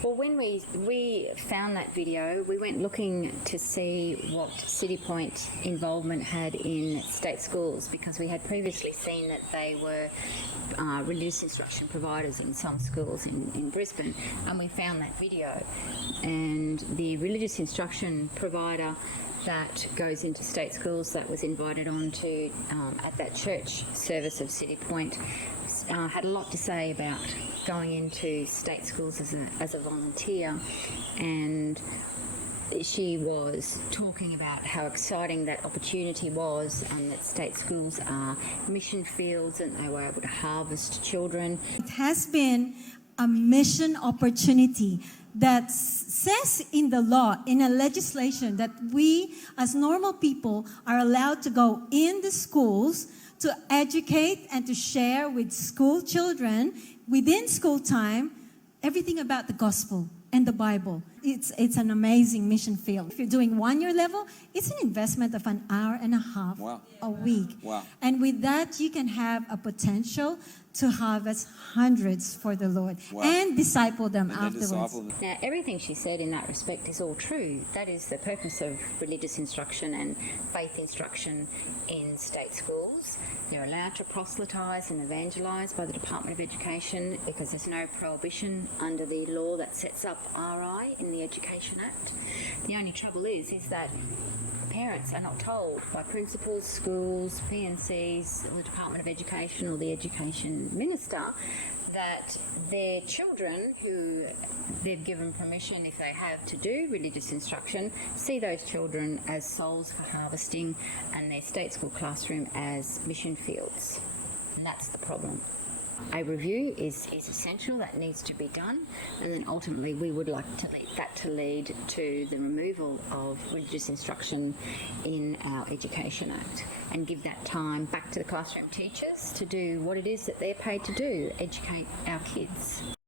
Well, when we found that video, we went looking to see what City Point involvement had in state schools, because we had previously seen that they were religious instruction providers in some schools in Brisbane, and we found that video. And the religious instruction provider that goes into state schools that was invited on to at that church service of City Point had a lot to say about going into state schools as a volunteer, and she was talking about how exciting that opportunity was, and that state schools are mission fields and they were able to harvest children. It has been a mission opportunity that says in the law, in a legislation, that we as normal people are allowed to go in the schools to educate and to share with school children within school time everything about the gospel and the Bible. It's an amazing mission field. If you're doing 1 year level, it's an investment of an hour and a half a week. Wow. And with that, you can have a potential to harvest hundreds for the Lord and disciple them afterwards. Now, everything she said in that respect is all true. That is the purpose of religious instruction and faith instruction in state schools. They're allowed to proselytise and evangelise by the Department of Education, because there's no prohibition under the law that sets up RI in the Education Act. The only trouble is that parents are not told by principals, schools, PNCs, or the Department of Education or the Education Minister that their children, who they've given permission if they have to do religious instruction, see those children as souls for harvesting and their state school classroom as mission fields. And that's the problem. A review is essential, that needs to be done, and then ultimately we would like to lead to the removal of religious instruction in our Education Act and give that time back to the classroom teachers to do what it is that they're paid to do, educate our kids.